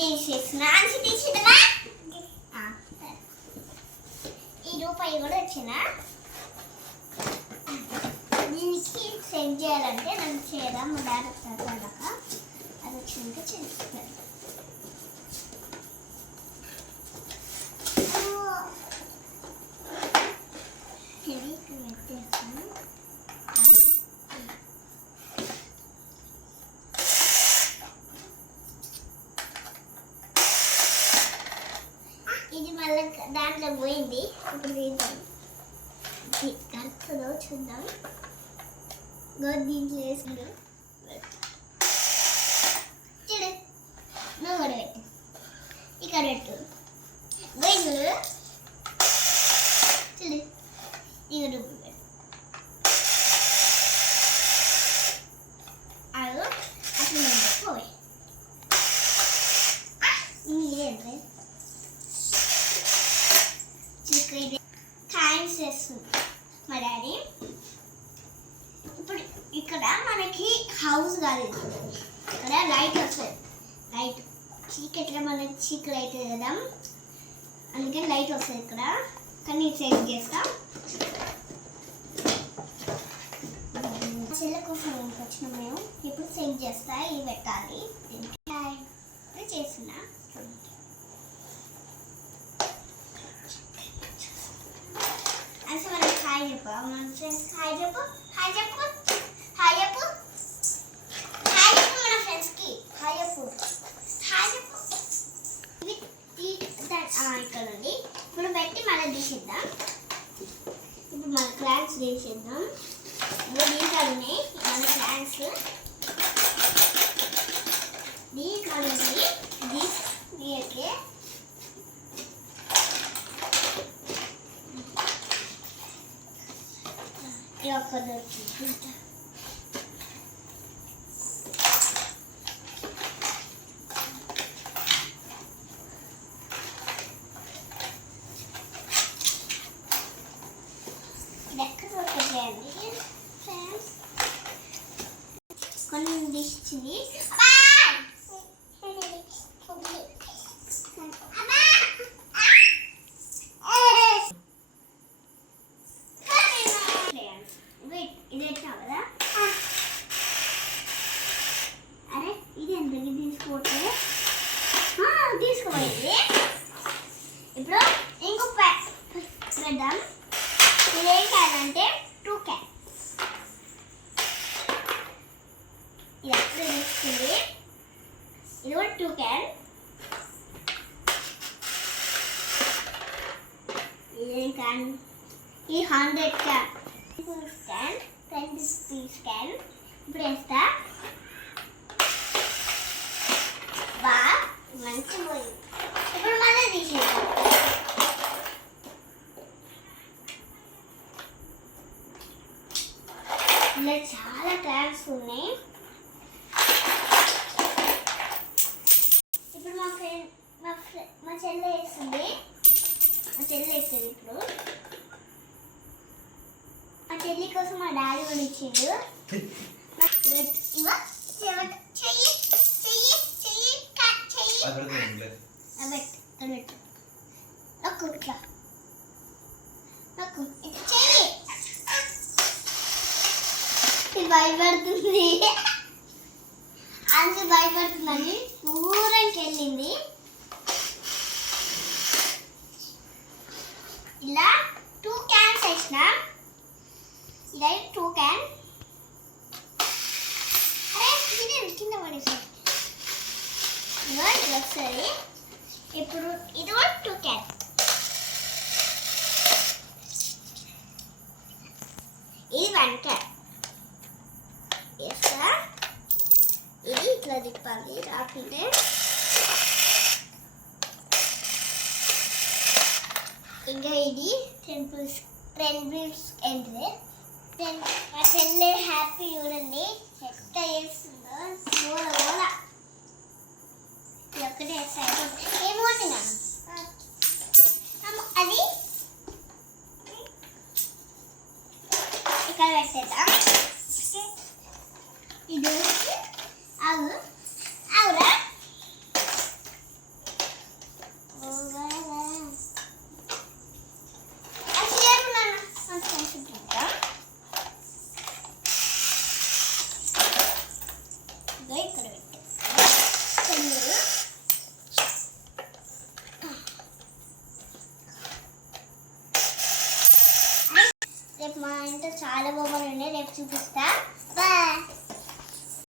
తీసేసిన ఈ రూపాయి కూడా వచ్చిన దీనికి సెండ్ చేయాలంటే నన్ను చేయడం మా డాడీ చదవక అది వచ్చినాక చేస్తాను. ఇది మళ్ళీ దాంట్లో పోయింది. ఇప్పుడు కలుపుతుందో చూద్దాం. దీంట్లో వేసిండు చూడు. నువ్వు కూడా పెట్టు, ఇక్కడ పెట్టు. పోయింది చూడు. ఇక డబ్బులు పెట్టు. అదో అట్లా పోయి ఇదేంటే థ్యాంక్స్ చేస్తుంది మా డాడీ. ఇప్పుడు ఇక్కడ మనకి హౌస్ కాదు, ఇక్కడ లైట్ వస్తుంది. లైట్ చీకట్లో మనకి చీకటి అవుతుంది కదా, అందుకని లైట్ వస్తుంది ఇక్కడ. కానీ సెట్ చేస్తాం. చెల్ల కోసం వచ్చినాం మేము. ఇప్పుడు సెట్ చేస్తా. ఇవి పెట్టాలి. చేస్తున్నా. అంటే మనకి హాయ్ చెప్పు. మన ఫ్రెండ్స్ హాయ్ చెప్పు. హాయ్ చెప్పు. హాయ్ చెప్పు. హాయ్ చెప్పు. మన ఫ్రెండ్స్కి హాయ్ చెప్పు. హాయ్ చెప్పు. ఇక్కడ ఉంది. ఇప్పుడు పెట్టి మళ్ళీ తీసేద్దాం. ఇప్పుడు మన క్లాన్స్ తీసేద్దాం. దీంట్లో ఉన్నాయి మన క్లాన్స్. దీంట్లో ఉంది దీనికి ఒక్క దొరుకుతుంది. కొన్ని ఇచ్చింది. ఇది ఎట్లా కదా? అరే ఇది ఎందుకు తీసుకోవట్లే? తీసుకోవాలి. ఇప్పుడు ఇంకో పెడదాం. ఇదేం క్యాన్ అంటే 2 క్యాన్. ఇది అప్పుడు తీసుకుంది. ఇది కూడా 2 క్యాన్. ఇదేం క్యాన్? ఈ 100 క్యాన్ స్కాన్ 10 స్కాన్. ఇప్పుడు వేస్తా. బా మంచి పోయి. ఇప్పుడు మళ్ళీ తీసేద్దాం. ఇలా చాలా క్యాన్స్ ఉన్నాయి. ఇప్పుడు మా చెల్లె వేస్తుంది. మా చెల్లె వేస్తుంది. ఇప్పుడు మా చెల్లి కోసం మా డాడీ కూడా ఇచ్చిండు. భయపడుతుంది. అందు భయపడుతుందని దూరంకి వెళ్ళింది. ఇలా 2 క్యాన్స్ వేసిన. ఇదే 2 క్యాన్. అరే ఇది కింద పడేసారు. ఇది వస్తుంది. ఇప్పుడు ఇది కూడా 2 క్యాన్. ఇది 1 క్యాన్ వేస్తా. ఇది ఇట్లా తిప్పాలి రాకుంటే. ఇంకా ఇది టెంపుల్స్ ఎంట్రీ. మా చెల్లె హ్యాపీ చూడండి ఎట్లా చేస్తుందో. మూల మూల ఒక్కటే ఏమవుతున్నా అది ఇక్కడ పెట్టేద్దాం. ఇది ఆగు ఆగురా. రేపు మా ఇంట్లో చాలా బొమ్మలు ఉన్నాయి, రేపు చూపిస్తా. బాయ్.